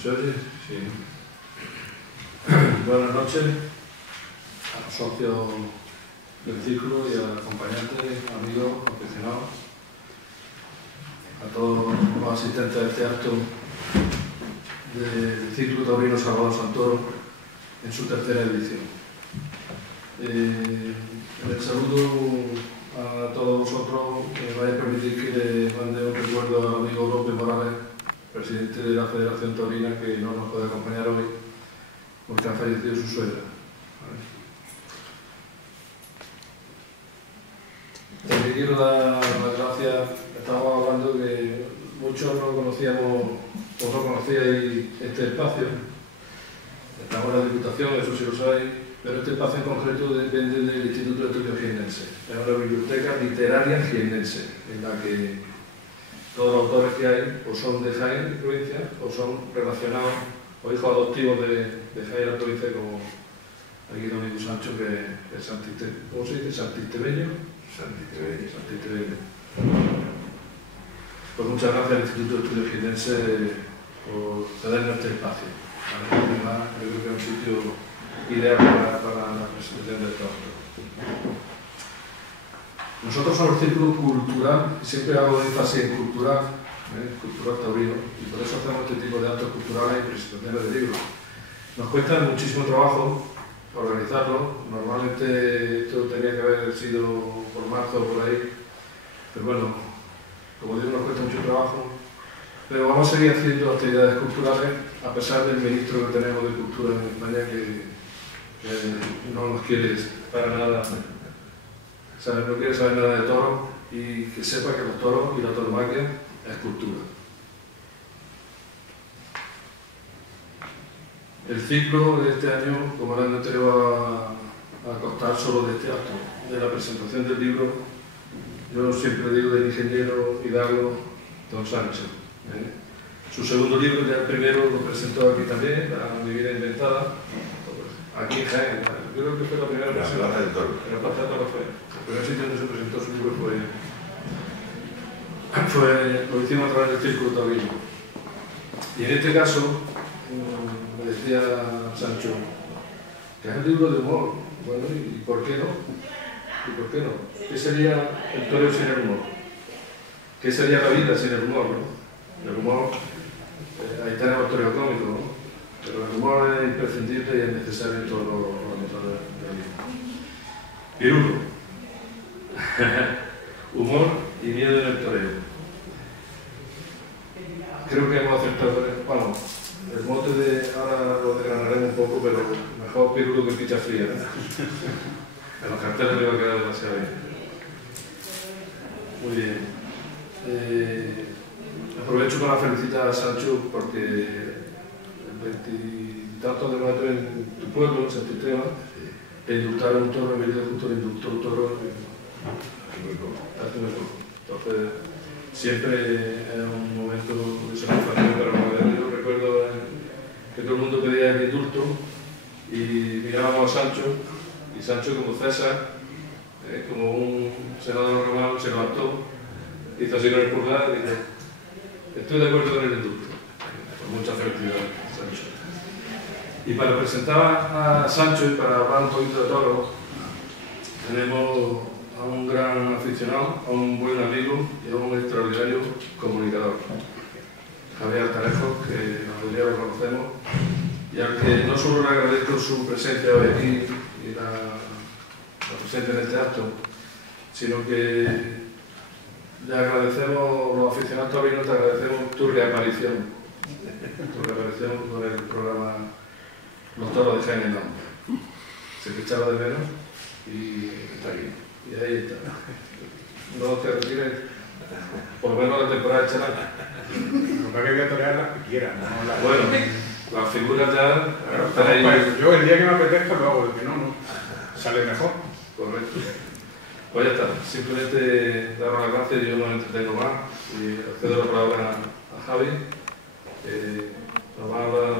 ¿Se oye? Sí. Buenas noches a los socios del círculo y a los acompañantes, amigos, aficionados, a todos los asistentes a este acto del Círculo Taurino Salvador Santoro en su tercera edición. Les saludo a todos vosotros. Me vais a permitir que le mande un recuerdo al amigo López Morales, presidente de la Federación Taurina, que no nos puede acompañar hoy porque ha fallecido su suegra. También quiero dar las gracias. Estábamos hablando que muchos no conocíamos o no conocíais este espacio. Estamos en la Diputación, eso sí lo sabéis, pero este espacio en concreto depende del Instituto de Estudios Jiennenses. Es una biblioteca literaria jiennense, en la que todos los autores que hay o son de Jaén, provincia, o son relacionados, o hijos adoptivos de Jaén, la provincia, como aquí don Amigo Sancho, que es Santiste, ¿cómo se dice? ¿Santistebeño? Santistebeño. Pues muchas gracias al Instituto de Estudios Jiennenses por cedernos este espacio. Además, yo creo que es un sitio ideal para la presentación de estos actos. Nosotros somos el Círculo Cultural, y siempre hago énfasis en cultural taurino, y por eso hacemos este tipo de actos culturales y presentaciones de libros. Nos cuesta muchísimo trabajo organizarlo. Normalmente esto tenía que haber sido por marzo o por ahí, pero bueno, como digo, nos cuesta mucho trabajo. Pero vamos a seguir haciendo actividades culturales, a pesar del ministro que tenemos de Cultura en España, que no nos quiere para nada, no quiere saber nada de toros, y que sepa que los toros y la tauromaquia es cultura. El ciclo de este año, como el año anterior, va a constar solo de este acto, de la presentación del libro. Yo siempre digo del ingeniero Hidalgo Don Sancho. Su segundo libro, ya el primero, lo presentó aquí también, La Mi Vida Inventada, aquí en Jaén. Yo creo que fue la primera presentación. En la Plaza del Toro. En la Plaza del Toro fue. El primer sitio donde se presentó su libro lo hicimos a través del Círculo Taurino. Y en este caso, me decía Sancho, que es un libro de humor. Bueno, ¿y por qué no? ¿Y por qué no? ¿Qué sería el toreo sin el humor? ¿Qué sería la vida sin el humor, no? El humor, ahí tenemos el toreo cómico, ¿no? Pero el humor es imprescindible y es necesario en todos los ámbitos de la vida. Pirulo. Humor y miedo en el toreo. Creo que hemos acertado. Bueno, el mote de ahora lo desgranaremos un poco, pero mejor pirulo que picha fría, ¿no? En los carteles me va a quedar demasiado bien. Muy bien. Aprovecho para felicitar a Sancho porque el 20 y tantos de mayo en tu pueblo, en Santisteban, le indultaron un toro, Emilio justo le indultó un toro hace muy poco. Entonces, siempre es un momento de satisfacción para nosotros. Yo recuerdo que todo el mundo pedía el indulto y mirábamos a Sancho, y Sancho, como César, como un senador romano, se levantó, hizo así con el pulgar y dijo: estoy de acuerdo con el indulto. Con mucha felicidad, Sancho. Y para presentar a Sancho y para hablar un poquito de toros, tenemos a un gran aficionado, a un buen amigo y a un extraordinario comunicador, Javier Altarejo, que la mayoría lo conocemos, y al que no solo le agradezco su presencia hoy aquí y la presencia en este acto, sino que le agradecemos, los aficionados taurinos, te agradecemos tu reaparición con el programa Los Toros de Jaén en Onda. Se te echaba de menos y está aquí. Y ahí está. No te retires, por lo menos la temporada de Chalán. Lo que voy a torear las que quieran. Bueno, las figuras ya están ahí. Yo el día que me apetezca lo hago, el que no, sale mejor. Correcto. Pues ya está. Simplemente daros las gracias, yo no me entretengo más y cedo la palabra a Javi. Nos va a hablar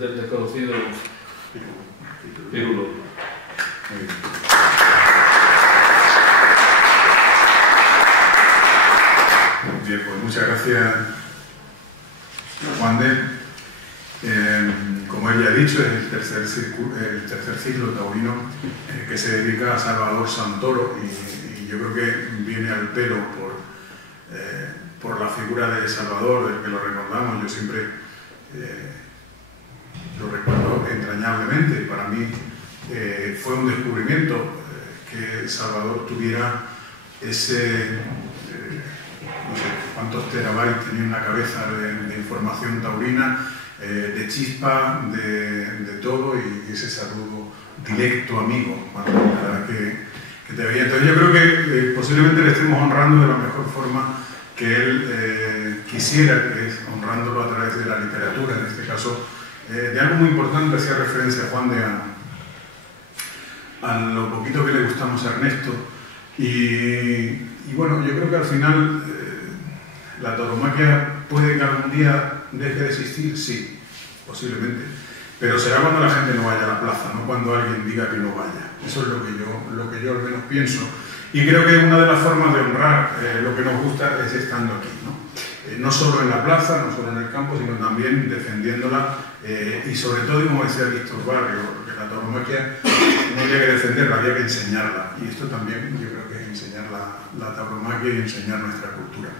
del desconocido Pirulo. Muy bien. Bien, pues muchas gracias, Juan de. Como él ya ha dicho, es el tercer ciclo taurino que se dedica a Salvador Santoro, y yo creo que viene al pelo por la figura de Salvador, del que lo recordamos. Yo siempre lo recuerdo entrañablemente. Para mí fue un descubrimiento que Salvador tuviera ese, no sé cuántos terabytes tenía en la cabeza de información taurina, de chispa, de todo, y ese saludo directo, amigo, cada vez que te veía. Entonces yo creo que posiblemente le estemos honrando de la mejor forma que él quisiera, que es honrándolo a través de la literatura, en este caso, de algo muy importante. Hacía referencia Juan a lo poquito que le gustamos a Ernesto, y bueno, yo creo que al final la tauromaquia puede que algún día deje de existir, sí, posiblemente, pero será cuando la gente no vaya a la plaza, no cuando alguien diga que no vaya. Eso es lo que yo al menos pienso, y creo que una de las formas de honrar lo que nos gusta es estando aquí, no solo en la plaza, no solo en el campo, sino también defendiéndola, y sobre todo, como decía Víctor Barrio, porque la tauromaquia no había que defenderla, había que enseñarla, y esto también yo creo que es enseñar la tauromaquia y enseñar nuestra cultura.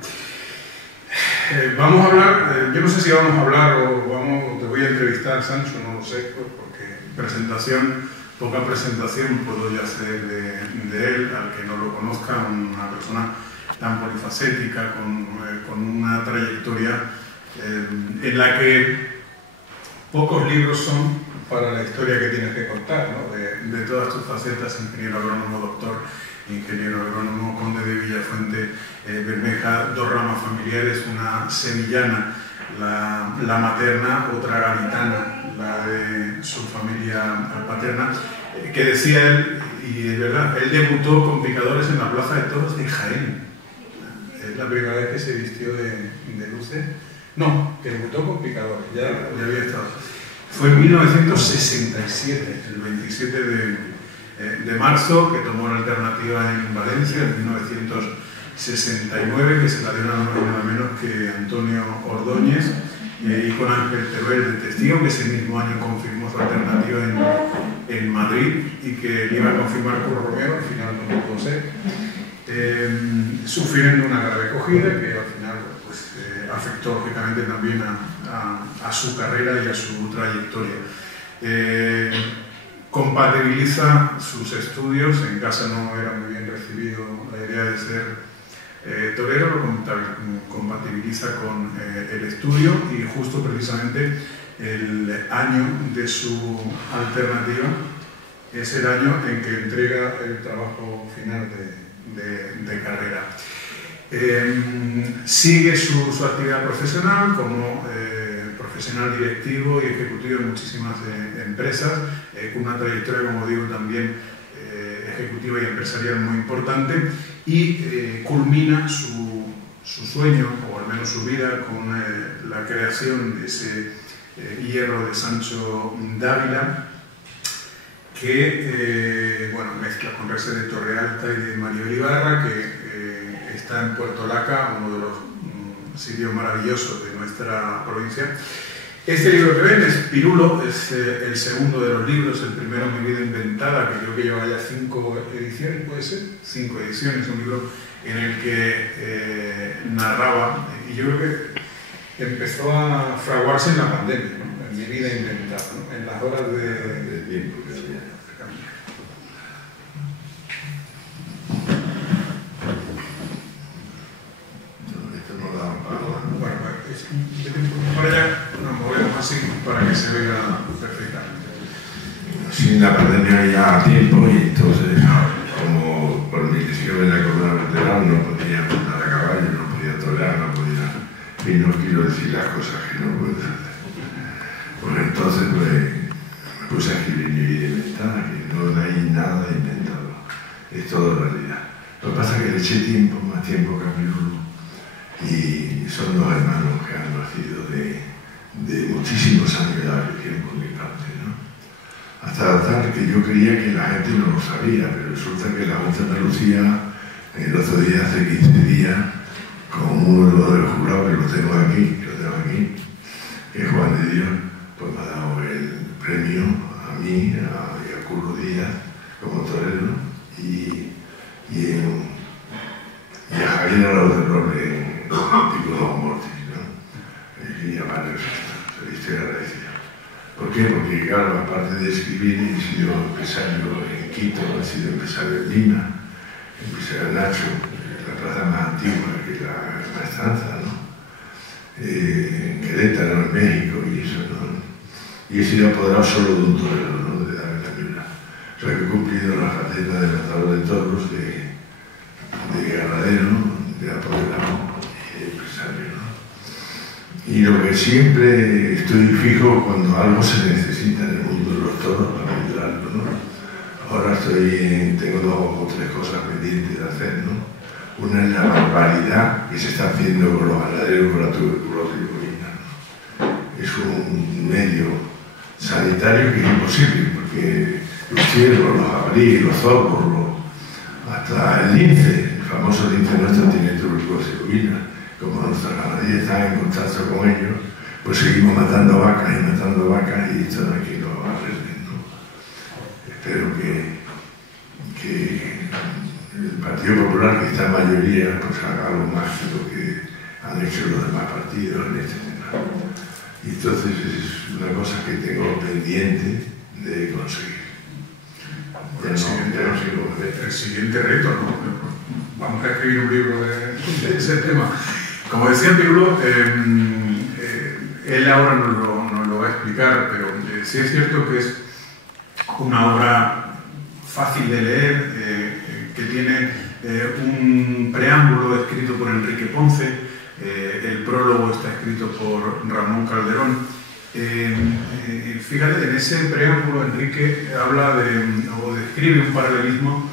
Vamos a hablar, yo no sé si vamos a hablar o te voy a entrevistar, Sancho, no lo sé, porque poca presentación puedo yo hacer de él, al que no lo conozca, una persona tan polifacética, con una trayectoria en la que pocos libros son para la historia que tienes que contar, ¿no? De todas tus facetas: ingeniero agrónomo, doctor, ingeniero agrónomo, conde de Villafuente, Bermeja, dos ramas familiares, una sevillana, la materna, otra gaditana, la de su familia paterna, que decía él, y es verdad, él debutó con picadores en la Plaza de Toros de Jaén. Es la primera vez que se vistió de luces. No, que debutó con picadores, ya había estado. Fue en 1967, el 27 de marzo, que tomó la alternativa en Valencia, en 1969, que se la dio nada menos que Antonio Ordóñez, y con Ángel Teruel de testigo, que ese mismo año confirmó su alternativa en Madrid, y que iba a confirmar Curro Romero, al final no pudo ser, sufriendo una grave acogida que al final afectó lógicamente también a su carrera y a su trayectoria. Compatibiliza sus estudios, en casa no era muy bien recibido la idea de ser torero, lo compatibiliza con el estudio, y justo precisamente el año de su alternativa es el año en que entrega el trabajo final de carrera. Sigue su actividad profesional como profesional directivo y ejecutivo en muchísimas empresas, con una trayectoria, como digo, también ejecutiva y empresarial muy importante, y culmina su sueño, o al menos su vida, con la creación de ese hierro de Sancho Dávila, que bueno, mezcla con reses de Torrealta y de Mario Ibarra, que está en Puerto Laca, uno de los sitios maravillosos de nuestra provincia. Este libro que ven es Pirulo, es el segundo de los libros, el primero, Mi vida inventada, que creo que lleva ya 5 ediciones, ¿puede ser? 5 ediciones, un libro en el que narraba, y yo creo que empezó a fraguarse en la pandemia, ¿no? En Mi vida inventada, ¿no? En las horas de tiempo que había. Para allá nos movemos así para que se vea perfectamente. Sin la pandemia ya tiempo, y entonces, como por mi lesión en la columna vertebral no podía montar a caballo, no podía torear, no podía, y no quiero decir las cosas que no puedo hacer. Pues entonces me puse a escribir Mi vida inventada, que no hay nada inventado, es todo realidad. Lo que pasa es que le eché tiempo, más tiempo que a Pirulo, y son dos hermanos que han nacido de muchísimos años de la religión por mi parte, ¿no? Hasta tal que yo creía que la gente no lo sabía, pero resulta que la Junta de Andalucía, el otro día, hace 15 días, con uno del jurado, que lo tengo aquí, que es Juan de Dios, premio a mí y a Curro Díaz como torero y a Javier Arau de Roble en Título Mortis, ¿no? Y a varios, se estoy agradecido. ¿Por qué? Porque, claro, aparte de escribir, he sido empresario en Quito, he sido empresario en Lima, empresario en Nacho, la plaza más antigua que es la Maestranza, ¿no? En Querétaro, en México y eso, ¿no? Y he sido apoderado solo de un torero, ¿no? De David Lamela. O sea que he cumplido la faceta de matador de toros, de ganadero, de apoderado y de empresario, ¿no? Y lo que siempre estoy fijo cuando algo se necesita en el mundo de los toros para ayudarlo, ¿no? Ahora tengo 2 o 3 cosas pendientes de hacer, ¿no? Una es la barbaridad que se está haciendo con los ganaderos con la tuberculosis bovina, ¿no? Es un medio sanitario que es imposible, porque los ciervos, los jabalíes, los zorros, hasta el lince, el famoso lince nuestro tiene tuberculosis bovina. Como nuestros ganaderos están en contacto con ellos, pues seguimos matando vacas y esto no hay que lo arreglen, ¿no? Espero que el Partido Popular, que está en mayoría, pues haga algo más que lo que han hecho los demás partidos en este tema. Y entonces es una cosa que tengo pendiente de conseguir. El siguiente reto, ¿no? Vamos a escribir un libro de ese tema. Como decía Pirulo, él ahora nos lo va a explicar, pero sí es cierto que es una obra fácil de leer, que tiene un preámbulo escrito por Enrique Ponce, el prólogo está escrito por Ramón Calderón. Fíjate, en ese preámbulo Enrique habla o describe un paralelismo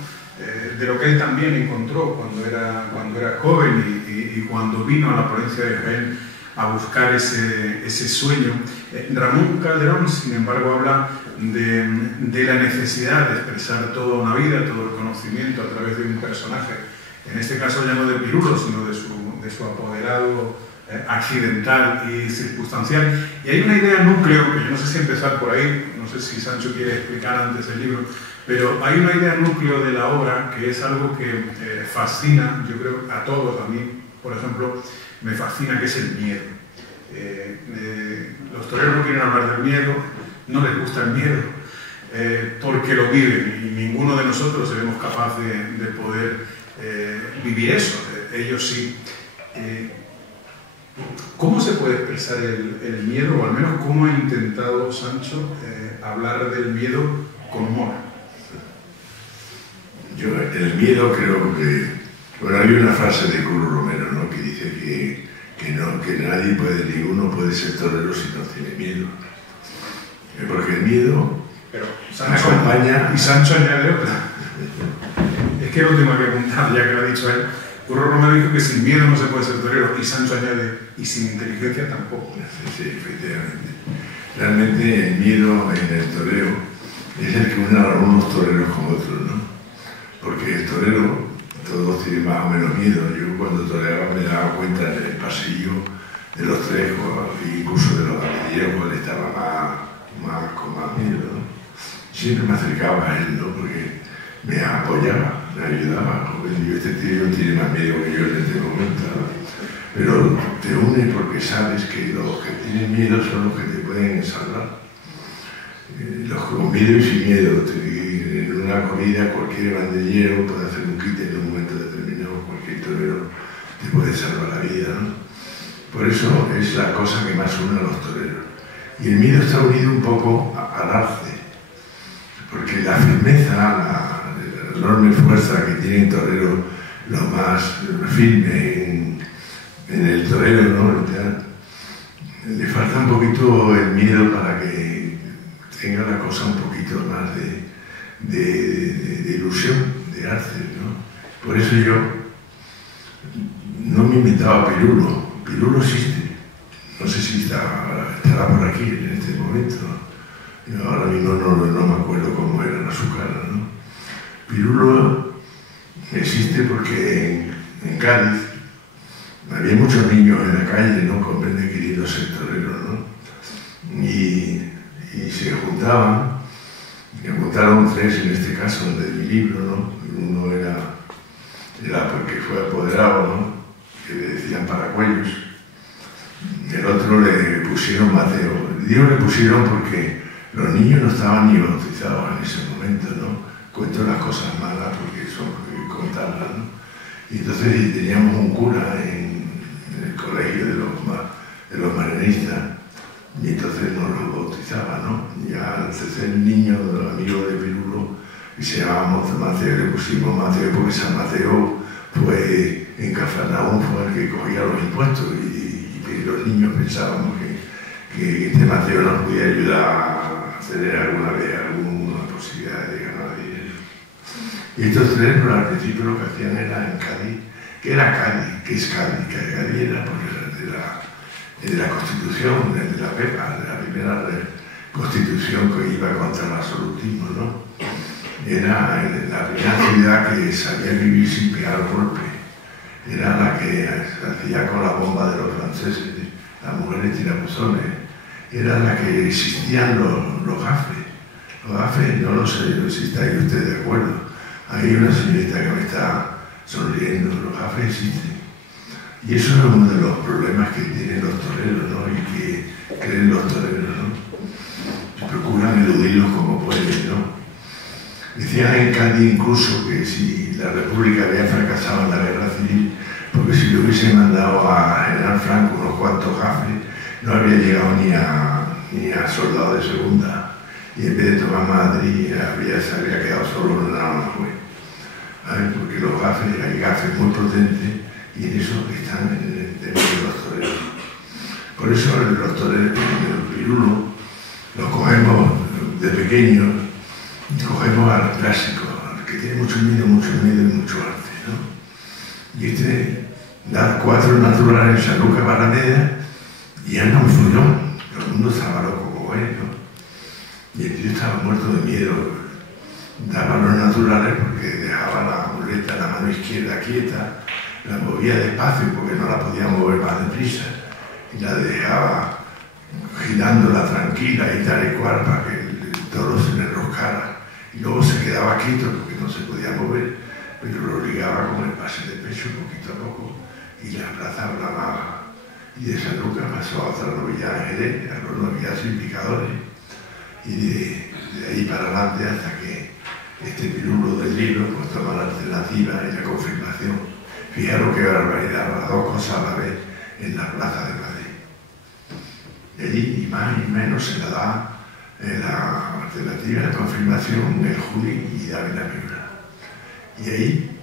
de lo que él también encontró cuando era joven y cuando vino a la provincia de Jaén a buscar ese sueño. Ramón Calderón, sin embargo, habla de la necesidad de expresar toda una vida, todo el conocimiento a través de un personaje, en este caso ya no de Pirulo, sino de su apoderado accidental y circunstancial. Y hay una idea núcleo, que yo no sé si empezar por ahí, no sé si Sancho quiere explicar antes el libro, pero hay una idea núcleo de la obra que es algo que fascina, yo creo, a todos, a mí, por ejemplo, me fascina, que es el miedo. Los toreros no quieren hablar del miedo, no les gusta el miedo, porque lo viven y ninguno de nosotros seremos capaces de poder vivir eso, ellos sí. ¿Cómo se puede expresar el miedo, o al menos cómo ha intentado Sancho hablar del miedo con humor? Yo el miedo creo que... Bueno, hay una frase de Curro Romero, ¿no?, que dice que nadie puede, ninguno puede ser torero si no tiene miedo. Porque el miedo acompaña... Y Sancho añade otra. Es que lo tengo que apuntar, ya que lo ha dicho él. Curro Romero dijo que sin miedo no se puede ser torero, y Sancho añade, y sin inteligencia tampoco. Sí, efectivamente. Realmente el miedo en el toreo es el que une a unos toreros con otros, ¿no? Porque el torero, todos tienen más o menos miedo. Yo cuando toreaba me daba cuenta en el pasillo de los tres, incluso de los ganaderos, cuál estaba con más miedo, ¿no? Siempre me acercaba a él, ¿no?, porque me apoyaba, me ayudaba. Este tío tiene más miedo que yo en este momento, ¿no? Pero te une porque sabes que los que tienen miedo son los que te pueden salvar. Los con miedo y sin miedo. En una comida cualquier bandillero puede hacer un quite en un momento determinado, cualquier torero te puede salvar la vida, ¿no? Por eso es la cosa que más une a los toreros. Y el miedo está unido un poco al arte, porque la firmeza, la enorme fuerza que tiene el torero, lo más firme en el torero, ¿no?, le falta un poquito el miedo para que tenga la cosa un poquito más de ilusión, de arte, ¿no? Por eso yo no me inventaba Pirulo. Pirulo existe. No sé si estará por aquí en este momento. Yo ahora mismo no me acuerdo cómo era su cara, ¿no? Pirulo existe porque en Cádiz había muchos niños en la calle, ¿no?, queriendo ser toreros, ¿no? Y se juntaron me apuntaron 3 en este caso de mi libro, ¿no? Uno era porque fue apoderado, ¿no? Que le decían Paracuellos. El otro le pusieron Mateo. Digo le pusieron porque los niños no estaban ni bautizados en ese momento, ¿no? Cuento las cosas malas porque son contarlas, ¿no? Y entonces teníamos un cura en el colegio de los marianistas y entonces nos los bautizaba, ¿no? Y al tercer niño, del amigo de Pirulo, que se llamaba Mateo, le pusimos Mateo porque San Mateo fue en Cafarnaúm, fue el que cogía los impuestos y los niños pensábamos que este Mateo nos podía ayudar a tener alguna posibilidad de ganar dinero. Y estos 3, pues, al principio lo que hacían era en Cádiz, que era Cádiz, que es Cádiz, que Cádiz era de la Constitución, de la PEPA, de la primera Constitución que iba contra el absolutismo, ¿no? Era la primera ciudad que sabía vivir sin pegar golpe. Era la que se hacía con la bomba de los franceses, las mujeres tirabuzones. Era la que existían los gafes. Los gafes, no lo sé si estáis ustedes de acuerdo. Hay una señorita que me está sonriendo, los gafes existen. Y eso es uno de los problemas que tienen los toreros, ¿no? Y que creen los toreros, ¿no? Procuran eludirlos como pueden, ¿no? Decían en Cádiz incluso que si la República había fracasado en la guerra civil, porque si le hubiesen mandado a General Franco unos cuantos gafes, no habría llegado ni a soldado de segunda. Y en vez de tomar Madrid, se habría quedado solo en Aranjuez. Porque los gafes, hay gafes muy potentes y en eso están en el tema de los toreros. Por eso los toreros de los pirulos los cogemos de pequeños. Cogemos al clásico, al que tiene mucho miedo y mucho arte, ¿no? Y da 4 naturales en San Lucas para la media y anda un follón. Todo el mundo estaba loco como él, ¿no? Y el tío estaba muerto de miedo. Daba los naturales porque dejaba la muleta en la mano izquierda quieta, la movía despacio porque no la podía mover más deprisa y la dejaba girándola tranquila y tal y cual para que el toro se le enroscara. Y luego se quedaba quieto porque no se podía mover, pero lo ligaba con el pase de pecho poquito a poco y la plaza bramaba. Y de San Lucas pasó a otra novillada en Jerez, a los novillados implicadores. Y de ahí para adelante hasta que este pirulo del libro pues toma la alternativa y la confirmación. Fijaros qué barbaridad, las 2 cosas a la vez en la plaza de Madrid. Y allí ni más ni menos se la da la alternativa de confirmación el Juli y David Amiura. Y ahí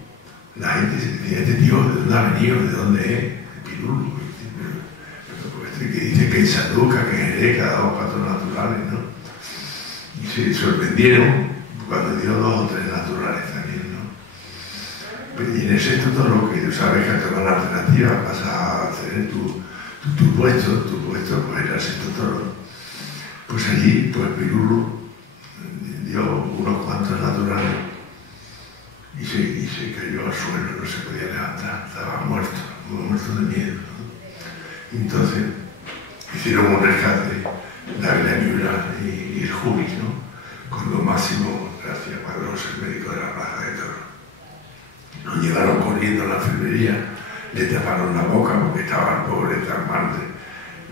la gente se decía, este tío, ¿de dónde ha venido? ¿De dónde es? El pirulo. Este que dice que en San Lucas, que en Jerez, que ha dado 4 naturales, ¿no? Y se sorprendieron cuando dio 2 o 3 naturales también, ¿no? Y en ese toro, que tú sabes que al tomar la alternativa vas a tener tu puesto pues era el sexto toro. Pues allí, pues Pirulo dio unos cuantos naturales y se cayó al suelo, no se podía levantar, estaba muerto de miedo, ¿no? Entonces hicieron un rescate, David Amiura y el Juli, ¿no? Con lo máximo, gracias a Padros, el médico de la plaza de Toro. Nos llevaron corriendo a la enfermería, le taparon la boca porque estaba el pobre tan mal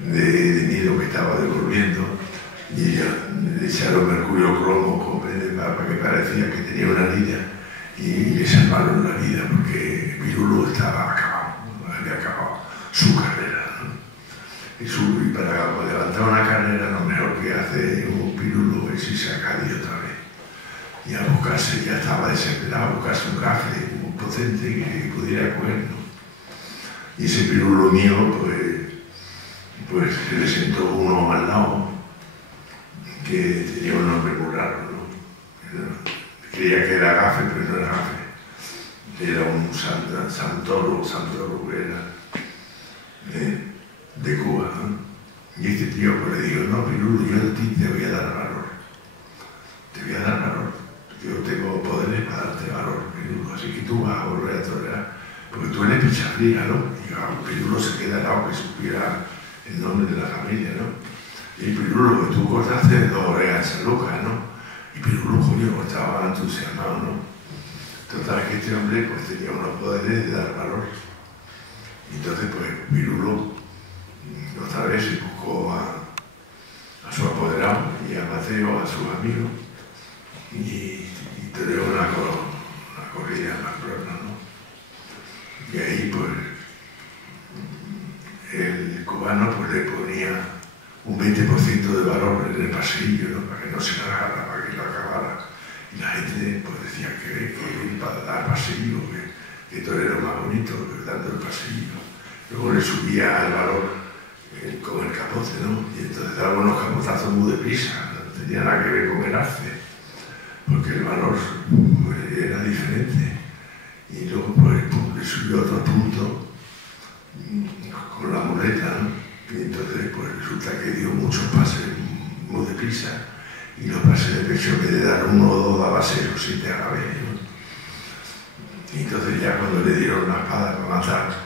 de miedo que estaba devolviendo. Y le echaron mercurio cromo para que parecía que tenía una lidia y le salvaron la vida porque Pirulo estaba acabado, había acabado su carrera, ¿no? Y para levantar una carrera lo mejor que hace un Pirulo es irse a Cádiz otra vez y a buscarse, ya estaba desesperado, a buscarse un gafe muy potente que pudiera coger, ¿no? Y ese Pirulo mío pues se le sentó uno al lado que tenía un nombre muy raro, ¿no? Creía que era gafe, pero no era gafe. Era un Santoro era de Cuba, ¿no? Y este tío pues le dijo, no, Pirulo, yo a ti te voy a dar valor. Te voy a dar valor. Yo tengo poderes para darte valor, Pirulo. Así que tú vas a volver a torear. Porque tú eres picharría, ¿no? Y Pirulo se queda al lado que supiera el nombre de la familia, ¿no? Y Pirulo, que tú cortaste 2 orejas a esa loca, ¿no? Y Pirulo, coño, estaba entusiasmado, ¿no? Total, que este hombre pues tenía unos poderes de dar valor. Y entonces, pues, Pirulo otra vez se buscó a su apoderado y a Mateo, a sus amigos, y toreó una corrida en Pamplona, ¿no? Y ahí, pues, el cubano pues le ponía un 20% de valor en el pasillo, ¿no? Para que no se largara, para que lo acabara. Y la gente pues decía que para dar pasillo, que torero más bonito, que dando el pasillo. Luego le subía el valor con el capote, ¿no? Y entonces daba unos capotazos muy deprisa, no tenía nada que ver con el arte, porque el valor pues, era diferente. Y luego pues le subió otro punto con la muleta, ¿no? Y entonces pues resulta que dio muchos pases muy deprisa, y los pases de pecho, en vez de dar 1 o 2, daba 6 o 7 a la vez, ¿no? Y entonces ya cuando le dieron la espada para matar,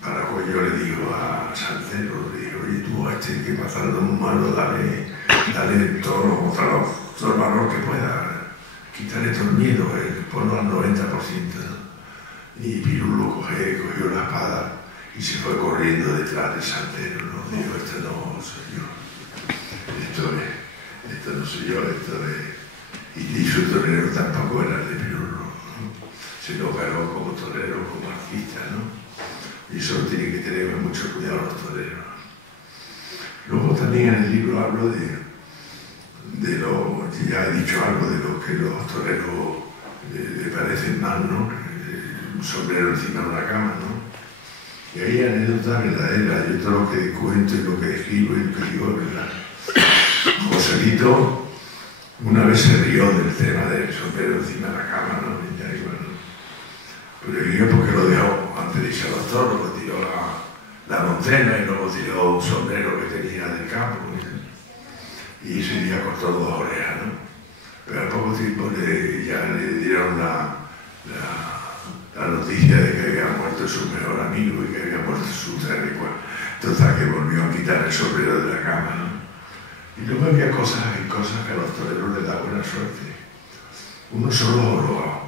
Paracuello le dijo a Salcero, le dijo, oye, tú a este que matando un malo, dale todo el valor que pueda, quitarle todo el miedo, ponlo al 90%, ¿no? Y Pirulo cogió la espada y se fue corriendo detrás de Salcero, ¿no? Dijo, esto no soy yo, esto no soy yo, esto es... Y su torero tampoco era el de Pirulo, ¿no? Se lo ganó como torero, como artista, ¿no? Y eso tiene que tener mucho cuidado los toreros. Luego también en el libro hablo ya he dicho algo de lo que los toreros le parecen mal, ¿no? Un sombrero encima de una cama, ¿no? Y hay anécdotas verdaderas. Yo todo lo que cuento y lo que escribo y lo que digo es verdad. Joselito una vez se rió del tema del sombrero encima de la cama, ¿no? Y ya igual, ¿no? Pero yo porque lo dejó antes de irse a los toros, lo tiró la montena y luego tiró un sombrero que tenía del campo. Y ese día cortó 2 orejas, ¿no? Pero al poco tiempo ya le dieron la noticia de que había muerto su mejor amigo y que había muerto su terrible. Total, que volvió a quitar el sombrero de la cama, ¿no? Y luego había cosas que a los toreros les da buena suerte. Uno son los jorobados.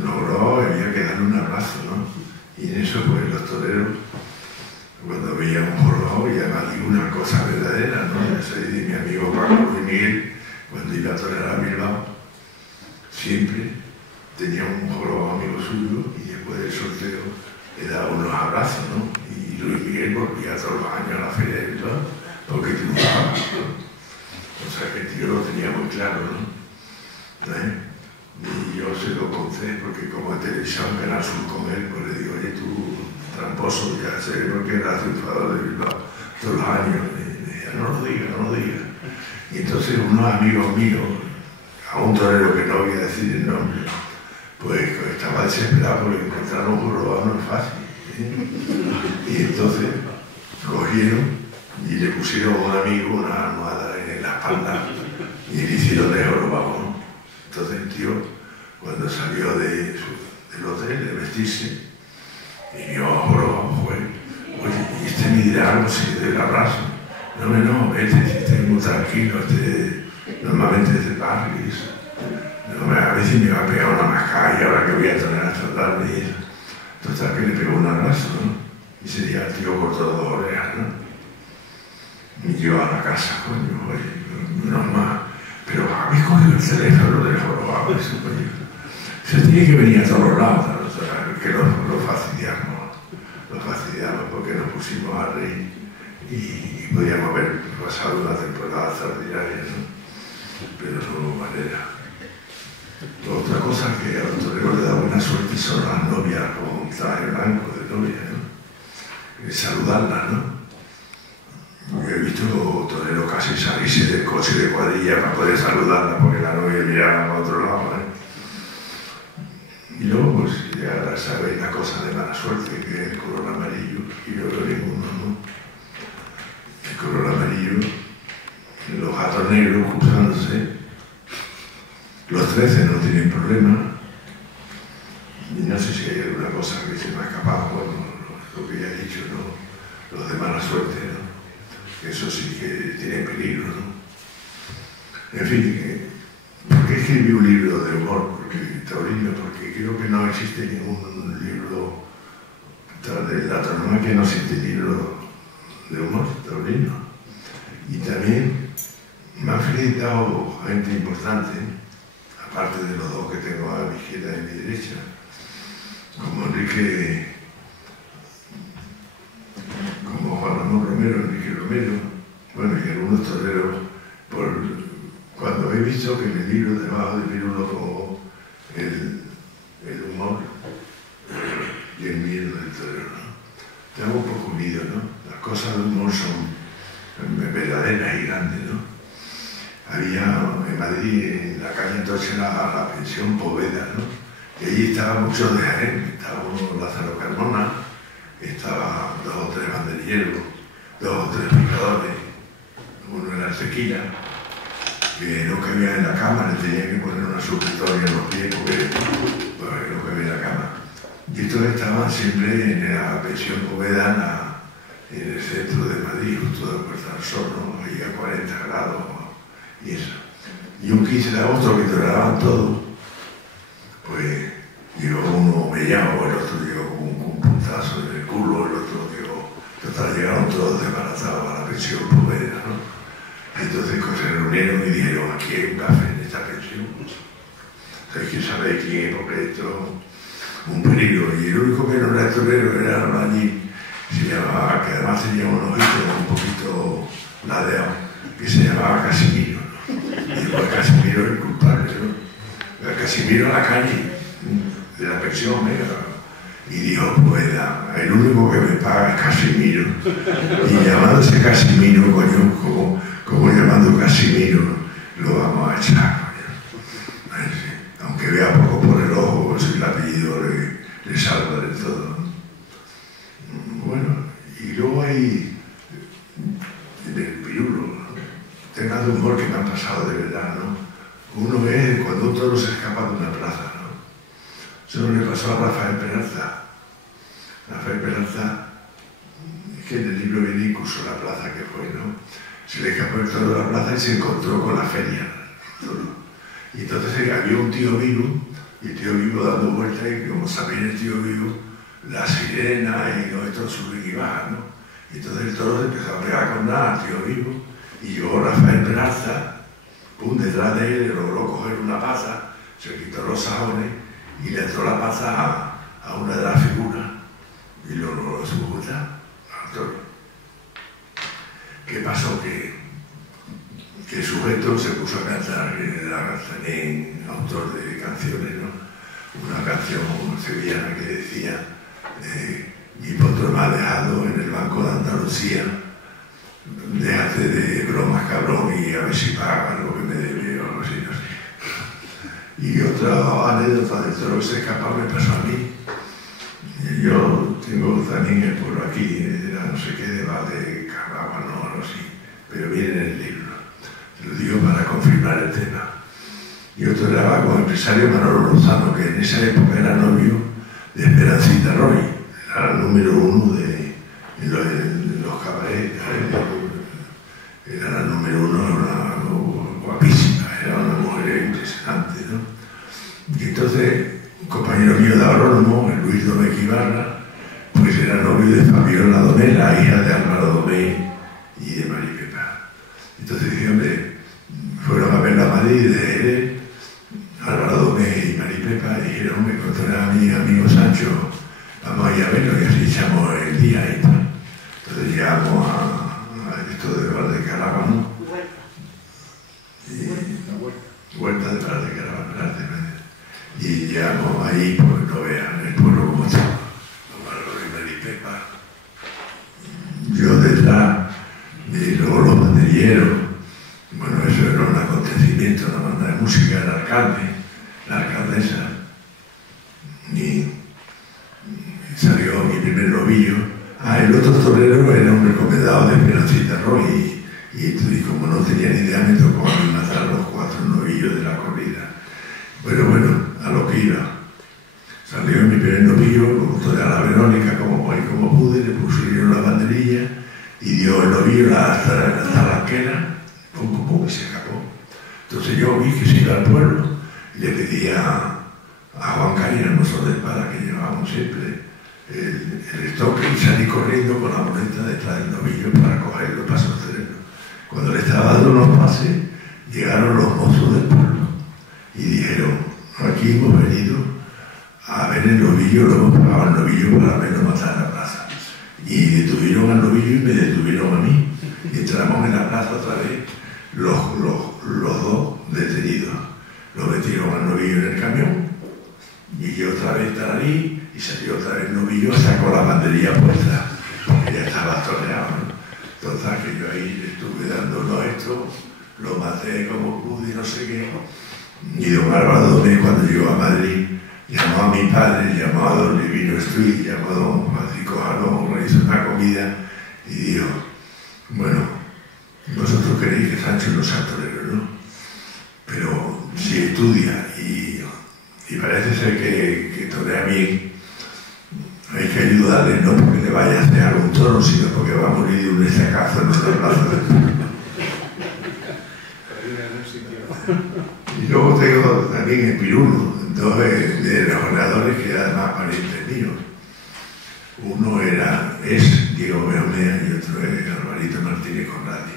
Los jorobados había que darle un abrazo, ¿no? Y en eso, pues, los toreros, cuando veían un jorobado, y además digo una cosa verdadera, ¿no? Yo soy de mi amigo Paco Luis Miguel, cuando iba a torear a Bilbao, siempre tenía un jorobado amigo suyo y después del sorteo le daba unos abrazos, ¿no? Y Luis Miguel volvía todos los años a la feria de Bilbao porque triunfaba, ¿no? O sea que el tío lo tenía muy claro, ¿no? Y yo se lo conté porque como he televisado en Canal Sur con él, pues le digo, oye, tú, tramposo, ya sé porque eras triunfador de Bilbao todos los años. Y me decía, no lo digas. Y entonces unos amigos míos, a un torero que no voy a decir el nombre, pues estaba desesperado porque encontrar un jorobado no es fácil, ¿eh? Y entonces cogieron y le pusieron a un amigo una almohada en la espalda y le hicieron de jorobado, ¿no? Entonces el tío, cuando salió del hotel de vestirse, y vio a jorobado, fue, oye, y este me dirá algo si le doy el abrazo. No, vete, estoy muy tranquilo, normalmente es del barrio y eso. No, a veces me va a pegar una mascada y ahora que voy a tener a tratarme y eso. Total que le pegó un abrazo, ¿no? Y ese día el tío cortó 2 orejas, ¿no? Y yo a la casa, coño, oye, normal. Pero habéis cogido el teléfono del jorobado, eso, coño. Se tiene que venir a todos lados, ¿no? O sea, que lo fastidiamos porque nos pusimos a reír y podíamos haber pasado una temporada extraordinaria, ¿no? Pero no hubo manera. Otra cosa que a los toreros le da buena suerte son las novias con un traje blanco de novia, ¿no? Saludarlas, ¿no? Yo he visto toreros casi salirse del coche de cuadrilla para poder saludarla porque la novia miraba para otro lado, ¿eh? Y luego, pues, ya sabéis la cosa de mala suerte, que es el color amarillo, y no veo ninguno, ¿no? El color amarillo, los gatos negros cruzándose, los 13 no tienen problema, y no sé si hay alguna cosa que se me ha escapado, bueno, lo que ya he dicho, ¿no? Los de mala suerte, ¿no? eso sí que tiene peligro, ¿no? En fin, ¿por qué escribí un libro de humor? Taurino, porque creo que no existe ningún libro de la tauromaquia, no existe libro de humor taurino. Y también me han felicitado gente importante, aparte de los dos que tengo a mi izquierda y a mi derecha, como Juan Ramón Romero, Enrique Romero, bueno, y algunos toreros, cuando he visto que en el libro debajo de mi uno como el humor y el miedo del torero, ¿no? Tengo un poco unido, ¿no? Las cosas del humor son verdaderas y grandes, ¿no? Había en Madrid, en la calle entonces era la pensión Poveda, ¿no? Y allí estaba mucho de Jaén, estaba uno Lázaro Carmona, estaba 2 o 3 banderilleros, 2 o 3 picadores, uno era el Tequila, que no cabía en la cama, le tenía que poner una supletoria en los pies porque no cabía en la cama. Y estos estaban siempre en la pensión Poveda, en el centro de Madrid, justo de Puerta del Sol, ¿no? Ahí a 40 grados y eso. Y un 15 de agosto que toreaban todos, pues llegó uno mellado, el otro llegó con un puntazo en el culo, el otro llegó, total, llegaron todos desbaratados a la pensión Poveda, ¿no? Entonces se reunieron y dijeron, aquí hay un café en esta pensión. Hay que saber quién es, porque esto es un peligro. Y el único que no era torero era allí, se llamaba, que además tenía un ojito un poquito ladeado, que se llamaba Casimiro, ¿no? Y después Casimiro es el culpable, ¿no? Casimiro a la calle de la pensión, y dijo, pues el único que me paga es Casimiro. Y llamándose Casimiro, coño, como llamando Casimiro, lo vamos a echar. Aunque vea poco por el ojo, si el apellido le salva del todo. Bueno, y luego hay en el Pirulo, ¿no? Temas de humor que me han pasado de verdad, ¿no? Uno ve cuando un toro se escapa de una plaza, ¿no? Eso le pasó a Rafael Peralta. Rafael Peralta, que en el libro viene incluso la plaza que fue, ¿no? Se le escapó el toro de la plaza y se encontró con la feria. Y entonces había un tío vivo, y el tío vivo dando vueltas, y como sabía el tío vivo, la sirena y todo esto suben y bajan, ¿no? Y entonces el toro se empezó a pegar con nada al tío vivo, y llegó Rafael Peralta, pum, detrás de él, logró coger una pata, se quitó los sajones y le entró la pata a una de las figuras y lo logró sujetar al toro. ¿Qué pasó? Que el sujeto se puso a cantar, era también autor de canciones, ¿no? Una canción sevillana que decía mi potro me ha dejado en el Banco de Andalucía, déjate de bromas, cabrón, y a ver si pagan lo que me debe o algo así, no sé. Y otra anécdota del toro que se escapa me pasó a mí. Yo tengo también el pueblo aquí, era no sé qué, de Carragua, no, algo así, pero viene en el libro. Te lo digo para confirmar el tema. Yo toreaba con el empresario Manolo Lozano, que en esa época era novio de Esperancita Roy, era el número 1 de los cabarets, era la número 1, era una guapísima, era una mujer impresionante, ¿no? Y entonces, un compañero mío de agrónomo, el Luis Domecq Ibarra, pues era novio de Fabiola Domé, la hija de Álvaro Domé y de Maripepa. Entonces dije, hombre, fueron a ver a Madrid de Álvaro Domé y Maripepa y dijeron, me encontraré a mi amigo Sancho, vamos a ir a verlo y así echamos el día y tal. Entonces llegamos a esto de Valdecarava, ¿no? Huerta de Valdecarava, y llegamos ahí, pues no vean el pueblo como estaba, Álvaro y Maripepa. Yo detrás, y luego los banderilleros, bueno, eso era un acontecimiento, una banda de música, el alcalde, la alcaldesa, y salió mi primer novillo. El otro torero era un recomendado de Esperancita Roy, y como no tenía ni idea, me tocó a mí matar los 4 novillos de la corrida. Pero bueno, a lo que iba. Salió mi primer novillo, lo toreé a la Verónica como pude, le pusieron la banderilla, y dio el novillo hasta la arquera, pum, y se acabó. Entonces yo vi que se iba al pueblo y le pedí a Juan Cari, el mozo de espada que llevábamos siempre, el estoque, y salí corriendo con la moneta detrás del novillo para cogerlo, para sostenerlo. Cuando le estaba dando los pases, llegaron los mozos del pueblo y dijeron: aquí hemos venido a ver el novillo, lo hemos pagado al novillo para verlo matar en la plaza. Y detuvieron al novillo y me detuvieron a mí. Y entramos en la plaza otra vez, los dos detenidos. Lo metieron al novillo en el camión y yo otra vez tararí, y salió otra vez el novillo, sacó la banderilla puesta, porque ya estaba toreado, ¿no? Entonces que yo ahí estuve dándolo esto, lo maté como pude y no sé qué. Y don Álvaro Domé, cuando llegó a Madrid, llamó a mi padre, llamó a don Livino Estuy, llamó a don Patricio Jalón, le hizo una comida y dijo: bueno, vosotros queréis que Sancho no sea torero, ¿no? Pero si estudia y parece ser que torea bien, hay que ayudarle, no porque le vaya a hacer algún toro, sino porque va a morir de un estacazo en nuestra plaza. Y luego tengo también en Pirulo, dos de los goleadores que además parientes míos. Uno es Diego Beomea y otro es Alvarito Martínez Conradi.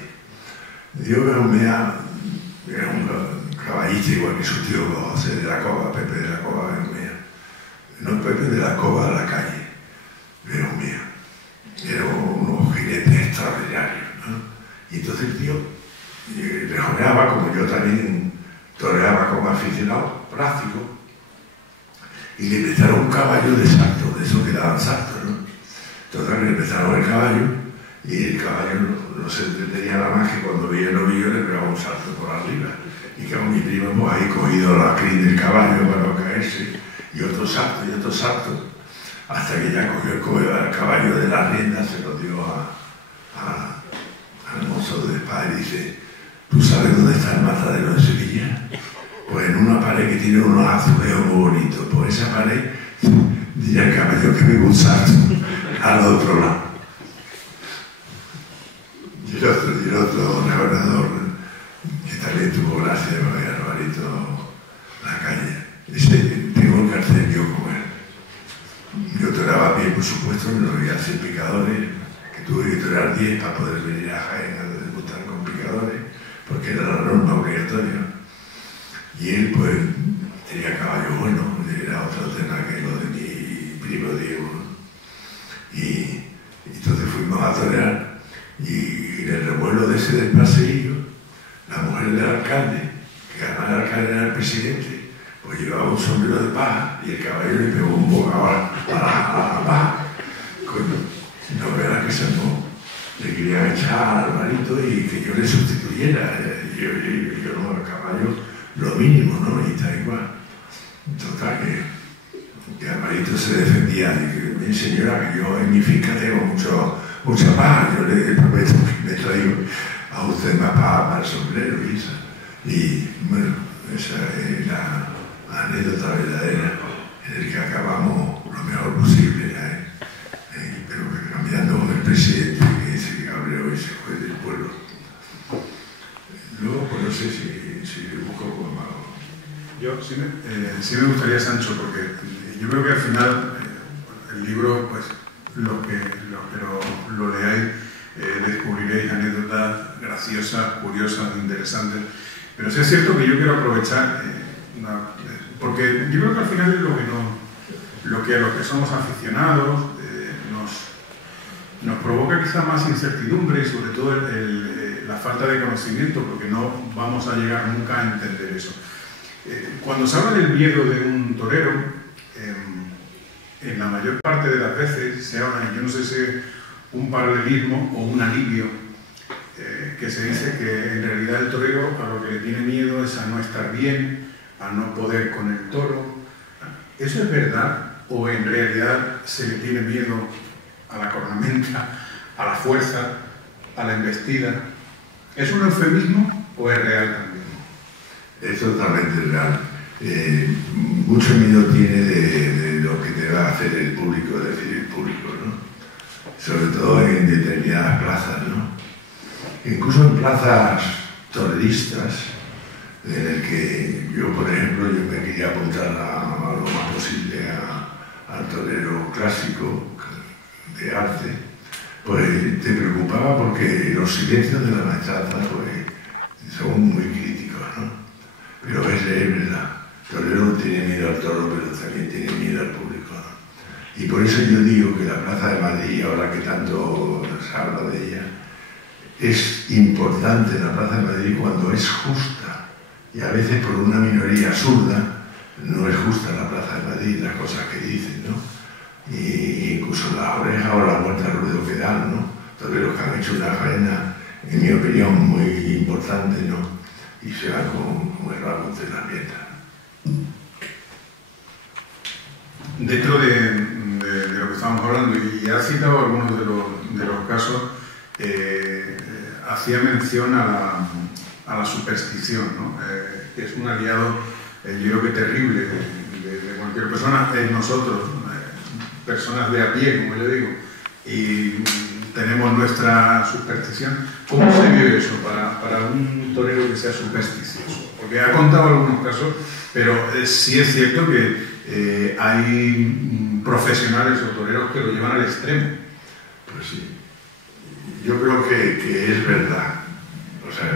Diego Beomea era un caballista igual que su tío José de la Cova, Pepe de la Cova Beomea. No, Pepe de la Cova de la calle, Beomea. Eran unos jinetes extraordinarios, ¿no? Y entonces el tío rejoneaba, como yo también toreaba como aficionado práctico, y le prestaron un caballo de salto, de esos que daban saltos, ¿no? Entonces le prestaron el caballo, y el caballo no se detenía nada más que cuando veía el novillo le pegaba un salto por arriba. Y que mi primo pues, ahí cogido la crin del caballo para no caerse, y otro salto, hasta que ya cogió el caballo de la rienda, se lo dio al mozo de espada y dice: ¿tú sabes dónde está el matadero de Sevilla? Pues en una pared que tiene unos azulejos muy bonitos. Por esa pared diría el caballo que me gusta al otro lado. Y el otro gobernador, que también tuvo gracia, Alvarito la calle, tengo el cartel yo con él. Yo toreaba bien, por supuesto, me lo veía sin picadores, que tuve que torear 10 para poder venir a Jaén a debutar con picadores, porque era la norma obligatoria. Y él, pues, tenía caballo bueno, era otro tema que lo de mi primo Diego, ¿no? Y entonces fuimos a torear, y en el revuelo de ese despaseillo, la mujer del alcalde, que además el alcalde era el presidente, pues llevaba un sombrero de paja y el caballo le pegó un bocado a la paja. No veas que se armó. Le quería echar al Alvarito y que yo le sustituyera. Yo no, al caballo lo mínimo, ¿no? Y está igual. Total, que Alvarito se defendía de que, mi señora, que yo en mi finca tengo mucha paja, yo le prometo que me traigo a usted más paja para el sombrero y eso. Y bueno, esa es la anécdota verdadera en el que acabamos lo mejor posible, pero cambiando con el presidente que dice que hable hoy se fue del pueblo. Luego, pues no sé si busco algo más. Yo sí me gustaría, Sancho, porque yo creo que al final el libro, pues los que lo leáis, descubriréis anécdotas graciosas, curiosas, interesantes. Pero sí es cierto que yo quiero aprovechar, porque yo creo que al final es lo que a los que somos aficionados nos provoca quizá más incertidumbre y sobre todo la falta de conocimiento, porque no vamos a llegar nunca a entender eso. Cuando se habla del miedo de un torero, en la mayor parte de las veces se habla, yo no sé si es un paralelismo o un alivio, que se dice que en realidad el torero a lo que le tiene miedo es a no estar bien, a no poder con el toro. ¿Eso es verdad? ¿O en realidad se le tiene miedo a la cornamenta, a la fuerza, a la embestida? ¿Es un eufemismo o es real también? Es totalmente real. Mucho miedo tiene de lo que te va a hacer el público, es decir, el público, ¿no? sobre todo en determinadas plazas, ¿no? Incluso en plazas toreristas, en el que yo, por ejemplo, yo me quería apuntar a lo más posible al torero clásico de arte, pues te preocupaba porque los silencios de la maestranza pues, son muy críticos, ¿no? Pero es verdad, el torero tiene miedo al toro, pero también tiene miedo al público, ¿no? Y por eso yo digo que la Plaza de Madrid, ahora que tanto se habla de ella, es importante la Plaza de Madrid cuando es justa, y a veces por una minoría absurda no es justa la Plaza de Madrid, las cosas que dicen, ¿no? Y incluso las orejas o la vuelta al ruedo que dan, ¿no? Toreros que han hecho una faena, en mi opinión, muy importante, ¿no? Y se van con el rabo entre las piernas. Dentro de lo que estamos hablando, y ha citado algunos de los casos, hacía mención a la superstición, ¿no? Que es un aliado, yo creo que terrible de cualquier persona, en nosotros, personas de a pie, como yo digo, y tenemos nuestra superstición. ¿Cómo se vive eso para un torero que sea supersticioso? Porque ha contado algunos casos, pero sí es cierto que hay profesionales o toreros que lo llevan al extremo. Pues sí. Yo creo que es verdad. O sea,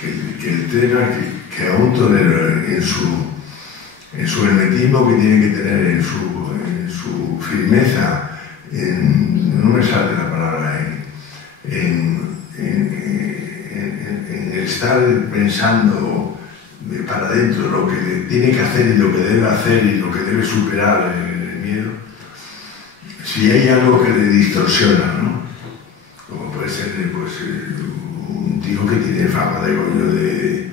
que el tema que a un torero en su hermetismo que tiene que tener, en su firmeza, no me sale la palabra, en estar pensando para adentro lo que tiene que hacer y lo que debe hacer y lo que debe superar el miedo, si hay algo que le distorsiona, ¿no? Como puede ser pues, un tío que tiene fama de coño de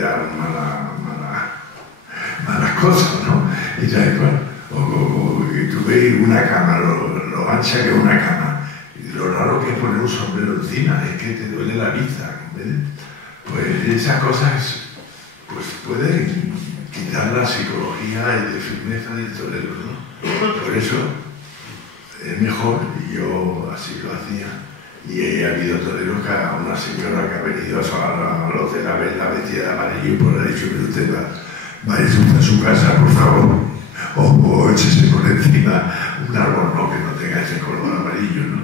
dar malas cosas, ¿no? Y sabes cuál, o que tú ves una cama, lo ancha que es una cama, y lo raro que es poner un sombrero encima, es que te duele la vista, ¿ves? Pues esas cosas pues pueden quitar la psicología y de firmeza del torero, ¿no? Por eso es mejor, y yo así lo hacía, y ha habido toreros que a una señora que ha venido a los de la vela vestida de amarillo, pues le ha dicho que usted va a su casa, por favor, o échese por encima un árbol, no, que no tenga ese color amarillo, ¿no?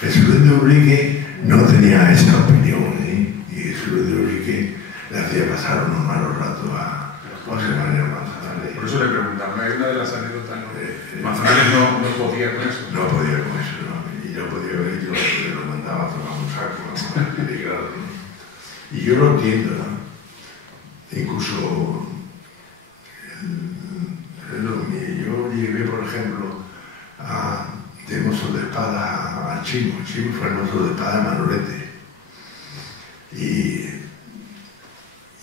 Jesús de Urique no tenía esa opinión, ¿eh? Y Jesús de Urique le hacía pasar unos malos ratos a José María Manzanares. Por eso le preguntaba, es una de las anécdotas, ¿no? Manzanares no podía con eso. No podía con eso, ¿no? Y yo podía ver, yo le lo mandaba a tomar un saco, ¿no? De grado, ¿no? Y yo lo entiendo, ¿no? Incluso yo llevé, por ejemplo, de mozo de espada a Chimo. Chimo fue el mozo de espada de Manolete. Y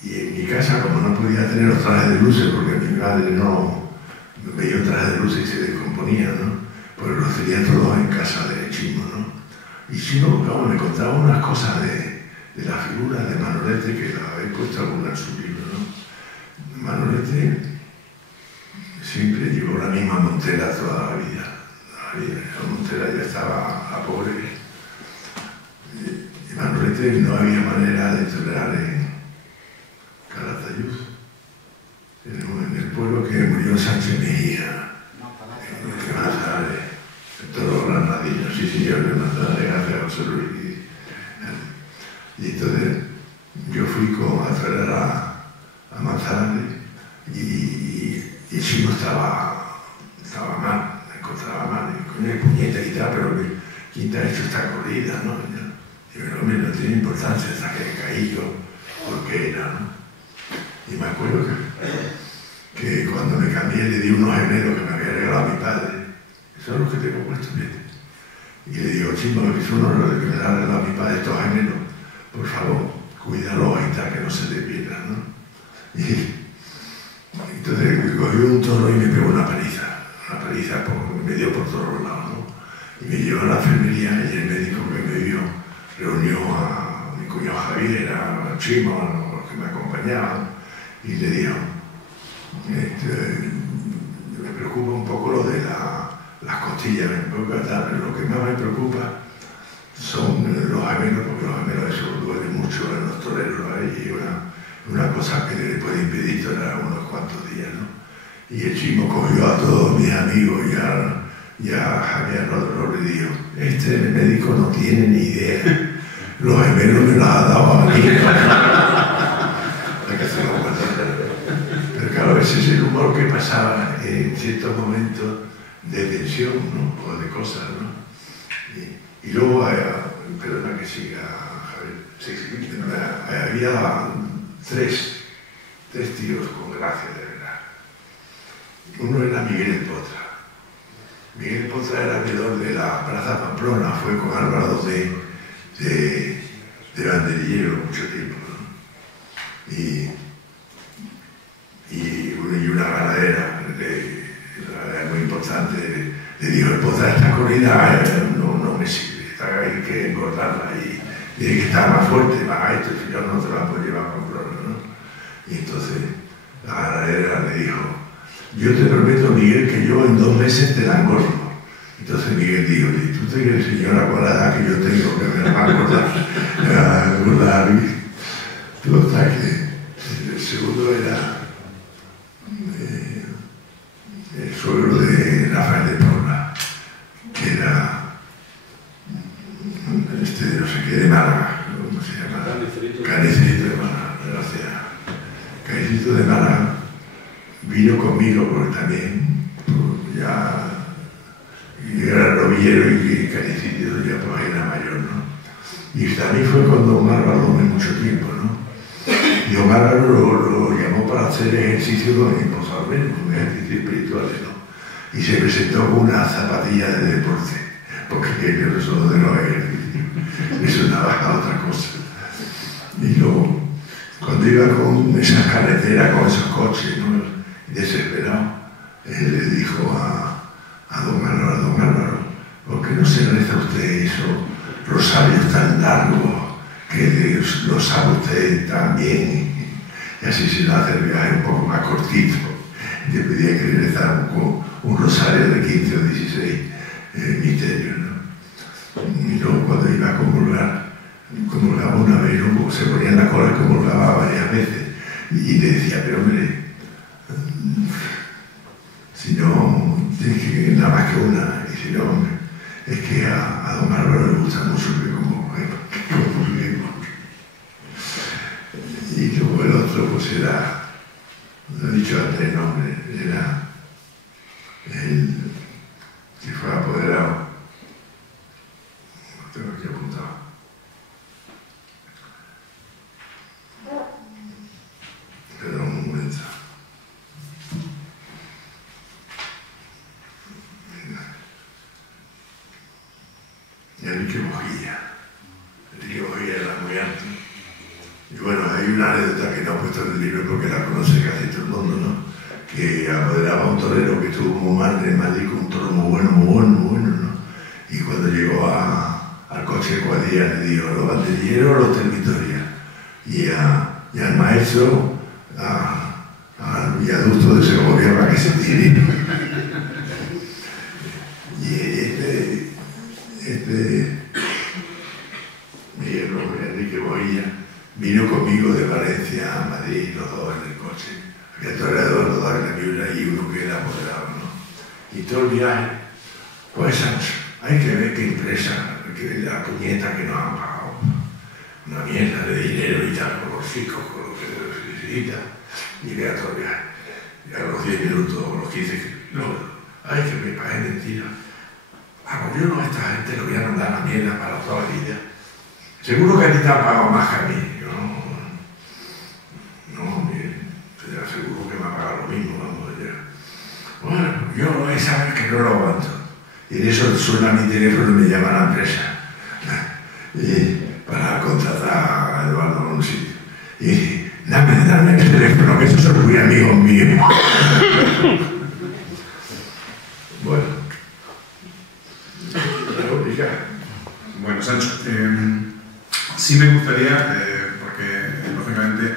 en mi casa, como no podía tener los trajes de luces, porque mi madre no veía un traje de luces y se descomponía, ¿no? Pues los tenía todos en casa de Chimo, ¿no? Y Chimo, como me contaba unas cosas de la figura de Manolete, que la habéis puesto alguna en su libro, ¿no? Manolete siempre llevó la misma montera toda la vida. La montera ya estaba a pobre. Y Manolete no había manera de torear en Calatayud, en el pueblo que murió Sánchez Mejía, en Manzanares, en todos los granadinos, sí señor, de Manzanares, gracias a José Luis. Y entonces yo fui a torear a Manzanares y Chimo estaba mal, me encontraba mal, y coño, puñeta y tal, pero ¿quién te ha hecho esta corrida, no? Y yo, hombre, no tiene importancia hasta que caí yo, porque era, ¿no? Y me acuerdo que cuando me cambié le di unos gemelos que me había regalado mi padre, esos son los que tengo puestos, ¿viste? Y le digo, Chimo, que es un honor de que me ha regalado mi padre estos gemelos, por favor, cuídalos y tal, que no se te pierdan, ¿no? Y entonces cogí un toro y me pegó una paliza me dio por todos lados, ¿no? Y me llevó a la enfermería y el médico que me vio reunió a mi cuñado Javier, a Chimo, a los que me acompañaban, y le dijo, me preocupa un poco lo de las costillas me preocupan, pero lo que más me preocupa son los gemelos, porque los gemelos eso duele mucho en los toreros, y una cosa que le puede impedir torear unos cuantos días, ¿no? Y el Chimo cogió a todos mis amigos y a Javier Rodríguez le dijo: este médico no tiene ni idea, los gemelos me los ha dado a mí. Pero claro, ese es el humor que pasaba en ciertos momentos de tensión, ¿no? O de cosas, ¿no? Y luego, perdona que siga, Javier, sí, había tres tíos con gracia, de verdad. Uno era Miguel Potra. Miguel Potra era veedor de la Plaza Pamplona, fue con Álvaro de banderillero mucho tiempo, ¿no? Y una ganadera muy importante le dijo: el Potra, esta corrida no me sirve, hay que engordarla y tiene que estar más fuerte, más esto, si yo no te la puedo llevar a Pamplona, ¿no? Y entonces la ganadera le dijo: yo te prometo, Miguel, que yo en 2 meses te la engordo. Entonces Miguel dijo: ¿y tú te crees, señora, con la edad que yo tengo, que me va a engordar? Me va a engordar. Total, que el segundo era el suegro de Rafael de Paula, que era de no sé qué, de Málaga, ¿cómo se llama? Canicito de Málaga, gracias. Canicito de Málaga vino conmigo porque también ya era novillero y Canicito ya pues era mayor, ¿no? Y también fue con don Álvaro mucho tiempo, ¿no? Y don Álvaro lo llamó para hacer ejercicio en Pozalbeno, un ejercicio espiritual, ¿no? Y se presentó con una zapatilla de deporte, porque el solo de los ejercicios eso sonaba a otra cosa. Y luego, cuando iba con esas carreteras, con esos coches, ¿no? Desesperado, él le dijo a don Álvaro: ¿por qué no se reza usted esos rosarios tan largos que los sabe usted tan bien? Y así se lo hace el viaje un poco más cortito. Y le pedía que le rezara un rosario de 15 o 16 misterios, ¿no? Y luego, cuando iba a comulgaba una vez, ¿no? Se ponía en la cola y comulgaba varias veces. Y le decía: pero hombre, si no, tienes que nada más que una. Y si no, hombre, es que a don Álvaro le gusta mucho que comulguemos. Y luego el otro, pues era, lo he dicho antes el nombre, era el que fue apoderado. Lo tengo aquí apuntado. Espera un momento. Enrique Mojilla. Enrique Mojilla era muy alto. Y bueno, hay una anécdota que no he puesto en el libro porque la conoce casi todo el mundo, ¿no? Que apoderaba a un torero que estuvo muy mal en Madrid, con un toro muy bueno, ¿no? Y cuando llegó al coche de cuadrilla le dijo: los banderilleros o los territorios. Y al maestro, al viaducto de Segovia para que se tire. Y Miguel Enrique Boilla vino conmigo de Valencia a Madrid, los dos en el coche. Había toreador, los dos en la Biblia y uno que era apoderado, ¿no? Y todo el viaje, pues hay que ver qué empresa, que la puñeta que nos han pagado una mierda de dinero y tal, con los fiscos, con lo que se necesita, y vea todo el viaje. Y a los 10 minutos, o los 15, no, hay que me paguen mentira. Como yo no a esta gente le voy a mandar la mierda para toda la vida. Seguro que a ti te han pagado más que a mí. No, te aseguro que me ha pagado lo mismo, vamos allá. Bueno, yo esa vez que no lo aguanto. Y en eso suena mi teléfono y me llama a la empresa. Para contratar a Eduardo en un sitio. Y dame el teléfono, que estos son muy amigos míos. Bueno. Bueno, Sancho, sí me gustaría, porque lógicamente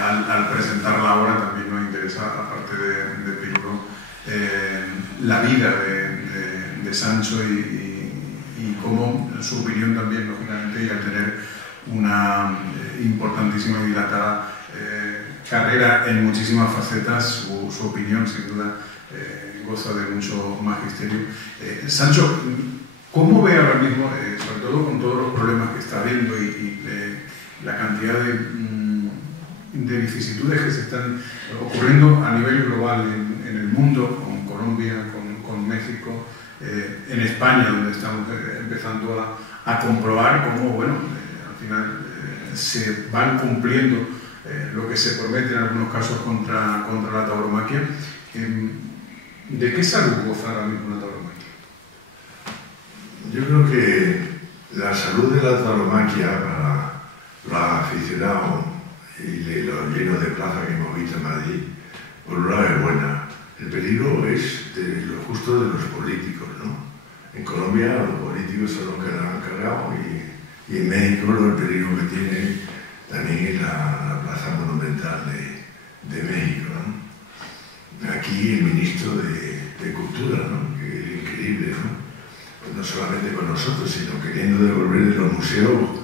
al presentar la obra también nos interesa, aparte de Piruló, la vida de Sancho y cómo su opinión también, lógicamente, y al tener una importantísima y dilatada carrera en muchísimas facetas, su opinión, sin duda, goza de mucho magisterio. Sancho, ¿cómo ve ahora mismo, sobre todo con todos los problemas que está habiendo y la cantidad de vicisitudes que se están ocurriendo a nivel global en el mundo, con Colombia, con México, en España, donde estamos empezando a comprobar cómo, bueno, al final se van cumpliendo lo que se promete en algunos casos contra la tauromaquia? ¿De qué salud goza ahora mismo la tauromaquia? Yo creo que la salud de la tauromaquia para los aficionados y los llenos de plaza que hemos visto en Madrid, por un lado es buena. El peligro es de lo justo de los políticos, ¿no? En Colombia los políticos son los que la han cargado y en México el peligro que tiene también es la plaza monumental de México, ¿no? Aquí el ministro de Cultura, ¿no? Que es increíble, ¿no? Pues no solamente con nosotros, sino queriendo devolver de los museos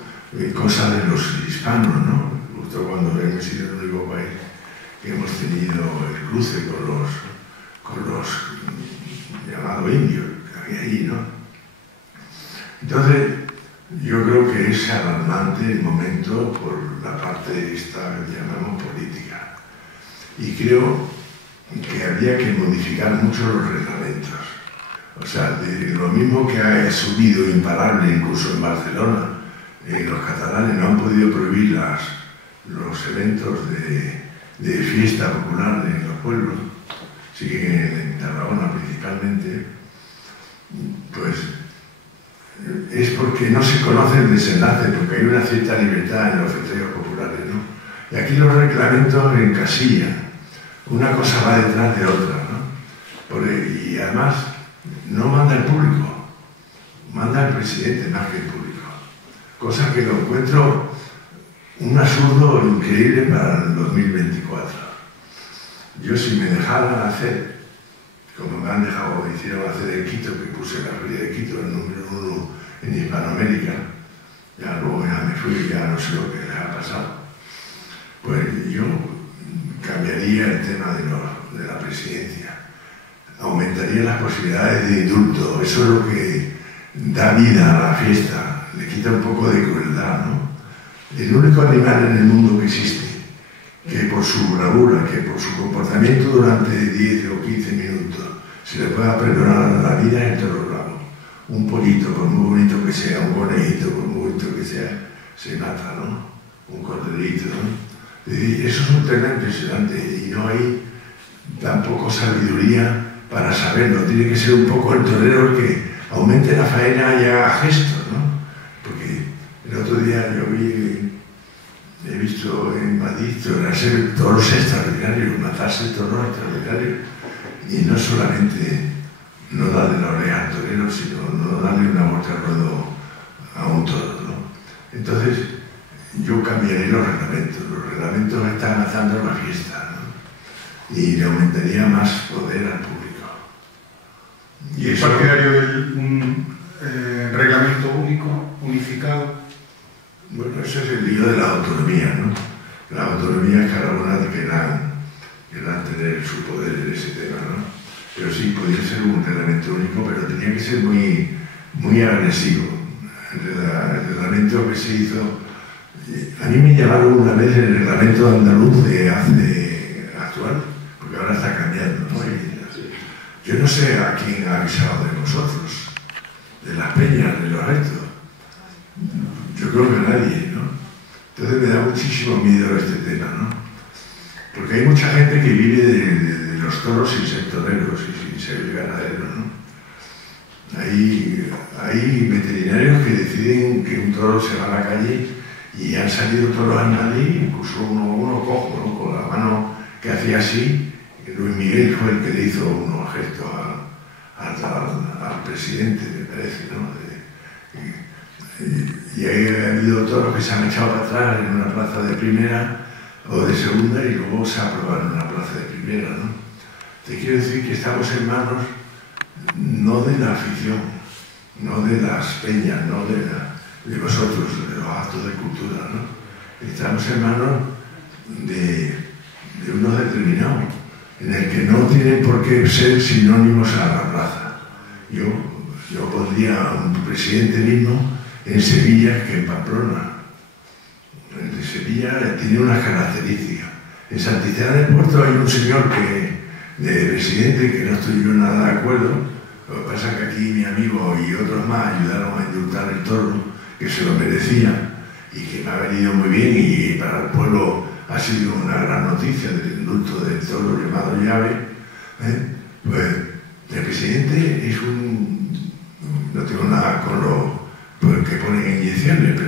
cosas de los hispanos, ¿no? Justo cuando hemos sido el único país que hemos tenido el cruce con los llamados indios que había allí, ¿no? Entonces, yo creo que es alarmante el momento por la parte esta que llamamos política. Y creo que habría que modificar mucho los reglamentos. O sea, de lo mismo que ha subido imparable incluso en Barcelona, los catalanes no han podido prohibir los eventos de fiesta popular en los pueblos, siguen en Tarragona principalmente, pues es porque no se conoce el desenlace, porque hay una cierta libertad en los festejos populares, ¿no? Y aquí los reglamentos encasillan, una cosa va detrás de otra, ¿no? Y además no manda el público, manda el presidente más que el público, cosa que lo encuentro un absurdo increíble para el 2024. Yo, si me dejaran hacer, como me han dejado, hicieron hacer el Quito, que puse la feria de Quito, el número 1 en Hispanoamérica, ya luego ya me fui, ya no sé lo que les ha pasado, pues yo cambiaría el tema de la presidencia, aumentaría las posibilidades de indulto, eso es lo que da vida a la fiesta, le quita un poco de crueldad, ¿no? El único animal en el mundo que existe, que por su bravura, que por su comportamiento durante 10 o 15 minutos se le pueda perdonar la vida, es el toro bravo. Un pollito, por muy bonito que sea, un conejito, por muy bonito que sea, se mata, ¿no? Un corderito, ¿no? Eso es un tema impresionante y no hay tampoco sabiduría para saberlo. Tiene que ser un poco el torero el que aumente la faena y haga gestos, ¿no? Porque el otro día yo he visto en Madrid toros extraordinarios, matarse toros extraordinarios, y no solamente no darle la oreja al torero, sino no darle una vuelta al ruedo a un toro, ¿no? Entonces, yo cambiaría los reglamentos están matando la fiesta, ¿no? Y le aumentaría más poder al público. ¿Y es partidario de un reglamento único, unificado? Bueno, ese es el lío de la autonomía, ¿no? La autonomía es cada una querrán tener su poder en ese tema, ¿no? Pero sí, podría ser un reglamento único, pero tenía que ser muy, muy agresivo. El reglamento que se hizo... A mí me llamaron una vez el reglamento andaluz actual, porque ahora está cambiando, ¿no? Yo no sé a quién ha avisado de nosotros, de las peñas, de los restos. Yo creo que nadie, ¿no? Entonces me da muchísimo miedo este tema, ¿no? Porque hay mucha gente que vive de los toros sin ser toreros y sin ser ganaderos, ¿no? Hay veterinarios que deciden que un toro se va a la calle y han salido toros a nadie, incluso uno cojo, ¿no? Con la mano que hacía así. Luis Miguel fue el que le hizo unos gestos al presidente, me parece, ¿no? Y ha habido toros que se han echado para atrás en una plaza de primera o de segunda y luego se aprobaron en una plaza de primera, ¿no? Te quiero decir que estamos en manos no de la afición, no de las peñas, no de vosotros, de los actos de cultura, ¿no? Estamos en manos de unos determinados, en el que no tienen por qué ser sinónimos a la plaza. Yo pondría un presidente mismo en Sevilla que en Pamplona. En Sevilla tiene unas características. En Santillana del Puerto hay un señor de presidente que no estoy yo nada de acuerdo. Lo que pasa es que aquí mi amigo y otros más ayudaron a indultar el toro, que se lo merecía y que me ha venido muy bien, y para el pueblo ha sido una gran noticia del indulto del toro llamado Llave. Pues el presidente es no tengo nada con lo que ponen inyecciones,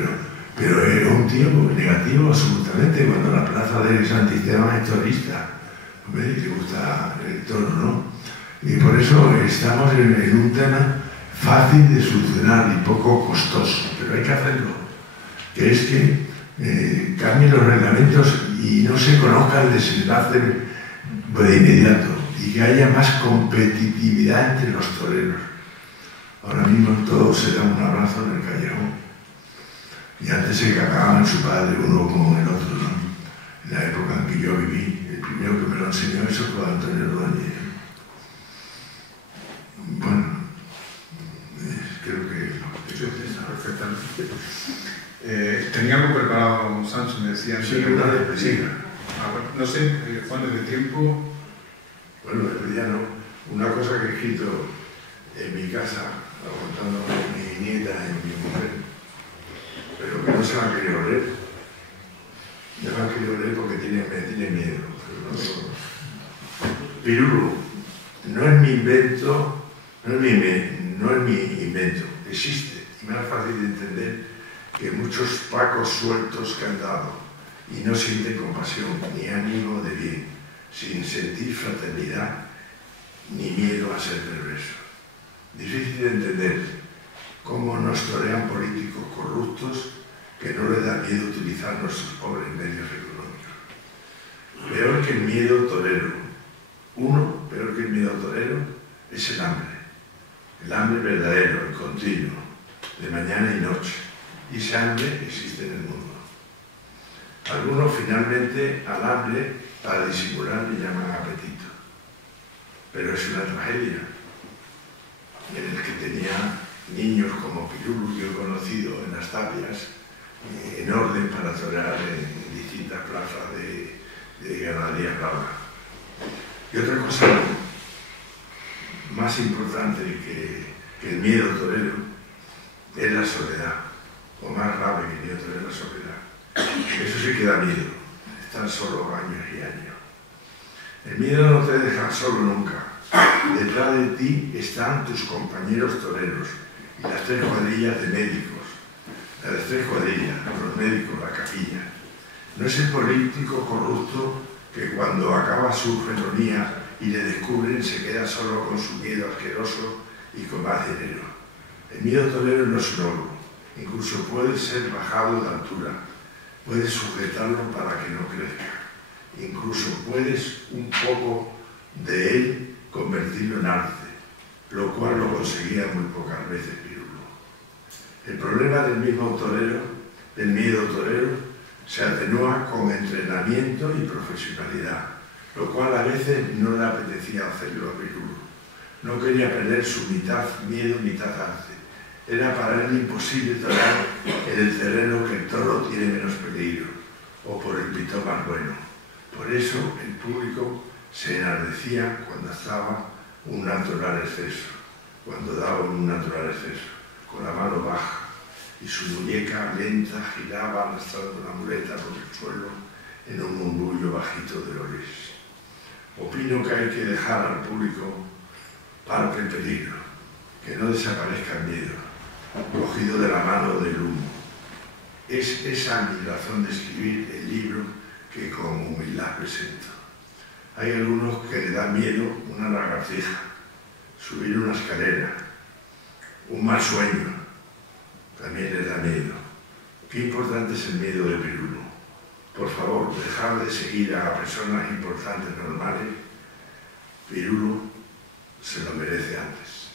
pero es un tío negativo absolutamente cuando la plaza de Santisteban es torista. Le gusta el toro, ¿no? Y por eso estamos en un tema fácil de solucionar y poco costoso, pero hay que hacerlo, que es que cambien los reglamentos y no se conozca el desenlace de inmediato, y que haya más competitividad entre los toreros. Ahora mismo todos se dan un abrazo en el callejón, y antes se cagaban su padre uno con el otro, ¿no? En la época en que yo viví, el primero que me lo enseñó eso fue Antonio Ordóñez. Bueno, creo que eso está perfectamente. Tenía algo preparado, Sancho, me decía. Sí, una despedida. Bueno, no sé, Juan, desde tiempo. Bueno, despedida no. Una cosa que he escrito en mi casa, aguantándome mi nieta y mi mujer, pero que no se la han querido leer. No la han querido leer porque me tiene miedo. Pirulo, no es mi invento, no es mi invento, existe. Y me es fácil de entender que muchos pacos sueltos que han dado y no sienten compasión ni ánimo de bien, sin sentir fraternidad ni miedo a ser perverso. Difícil de entender cómo nos torean políticos corruptos que no les da miedo utilizar nuestros pobres medios económicos. Peor que el miedo torero, peor que el miedo torero, es el hambre verdadero, el continuo, de mañana y noche, y ese hambre existe en el mundo. Algunos finalmente al hambre, para disimular, le llaman apetito, pero es una tragedia en el que tenía niños como Pirulo, que he conocido en las tapias, en orden para torear en distintas plazas de ganadería brava. Y otra cosa más importante que el miedo torero es la soledad, o más grave que el miedo torero es la soledad. Eso sí que da miedo, estar solo años y años. El miedo no te deja solo nunca. Detrás de ti están tus compañeros toreros y las tres cuadrillas de médicos. Las tres cuadrillas, los médicos, la capilla. No es el político corrupto que cuando acaba su felonía y le descubren se queda solo con su miedo asqueroso y con más dinero. El miedo torero no es un ogro, incluso puede ser bajado de altura, puedes sujetarlo para que no crezca, incluso puedes un poco de él convertirlo en arte, lo cual lo conseguía muy pocas veces Pirulo. El problema del mismo torero, del miedo torero, se atenúa con entrenamiento y profesionalidad, lo cual a veces no le apetecía hacerlo a Pirulo. No quería perder su mitad miedo, mitad arte. Era para él imposible torear en el terreno que el toro tiene menos peligro, o por el pitón más bueno. Por eso el público se enardecía cuando estaba un natural exceso, cuando daba un natural exceso, con la mano baja, y su muñeca lenta giraba arrastrando la muleta por el suelo en un murmullo bajito de olores. Opino que hay que dejar al público parte en peligro, que no desaparezca el miedo, cogido de la mano del humo. Es esa mi razón de escribir el libro que con humildad presento. Hay algunos que le da miedo una lagartija, subir una escalera, un mal sueño, también les da miedo. Qué importante es el miedo de Pirulo. Por favor, dejad de seguir a personas importantes normales. Pirulo se lo merece antes.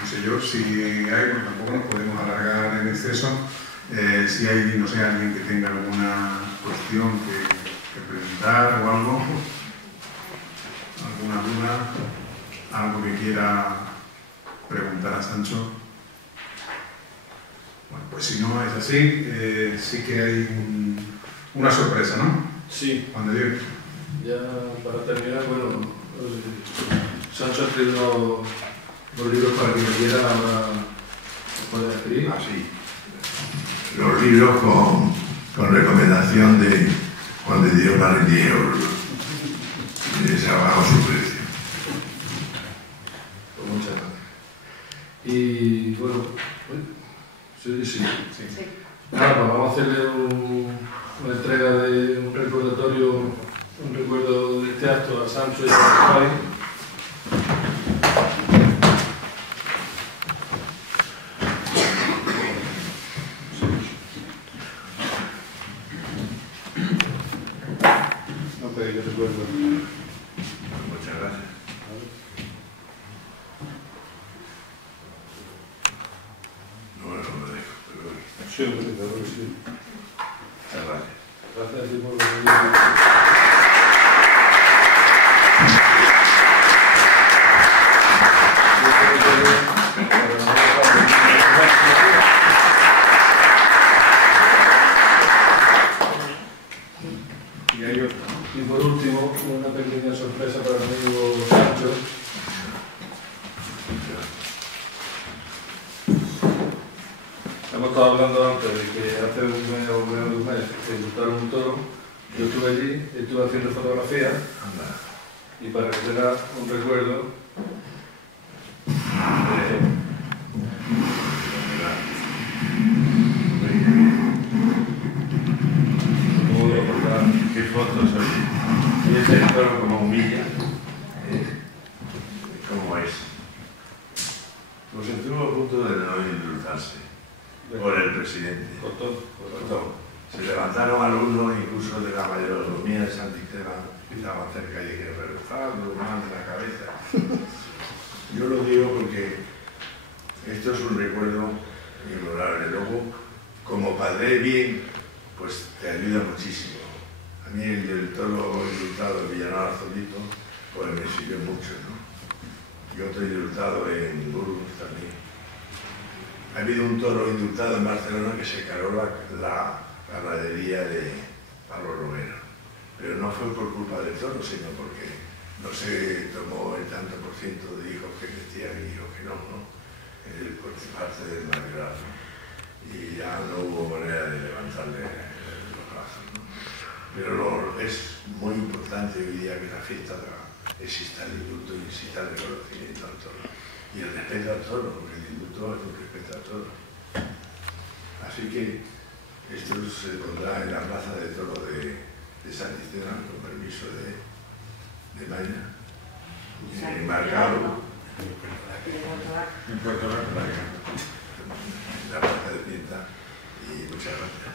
No sé yo si hay, porque tampoco nos podemos alargar en exceso. Si hay, no sé, alguien que tenga alguna cuestión que preguntar o algo, alguna duda, algo que quiera preguntar a Sancho. Bueno, pues si no es así, sí que hay una sorpresa, ¿no? Sí. Juan de Dios. Ya para terminar, bueno, Sancho ha escrito los libros para quien quiera, ahora puede escribir. Ah, sí. Los libros con recomendación de Juan de Dios Valentier, les ha bajado su precio. Pues muchas gracias. Y bueno, sí. Nada, pues vamos a hacerle una entrega de un recordatorio, un recuerdo de este acto a Sancho y a Rafael. No pedí que recuerdo. Muchas gracias. No lo dejo, pero Sí, sí. muchas gracias. Gracias a ti por venir. Y por último, una pequeña sorpresa para el amigo Sancho. Hemos estado hablando antes de que hace un mes o menos de un mes que indultaron un toro. Yo estuve allí, estuve haciendo fotografías y para que tenga un recuerdo ¿Qué fotos oye? Y este toro como humilla, ¿cómo es? Pues estuvo a punto de no indultarse por el presidente. cortó. Se levantaron algunos, incluso de la mayordomía de San Esteban, que estaban cerca y dijeron, pero está mal de la cabeza. Yo lo digo porque esto es un recuerdo inolvidable. Luego, como padre bien, pues te ayuda muchísimo. A mí el del toro indultado de Villanueva Arzobispo, pues me sirvió mucho, ¿no? Y otro indultado en Burgos también. Ha habido un toro indultado en Barcelona que se cargó la ganadería de Pablo Romero. Pero no fue por culpa del toro, sino porque no se tomó el tanto por ciento de hijos que decían y hijos que no, por parte del mayoral, ¿no? Y ya no hubo manera de levantarle los brazos, ¿no? Pero es muy importante hoy día que la fiesta exista el indulto y exista el reconocimiento al toro. Y el respeto al toro, porque el indulto es un respeto al toro. Así que esto se pondrá en la plaza de toro de San Esteban, con permiso de Maya, embarcado en Puerto Rico, en la plaza de Pinta, y muchas gracias.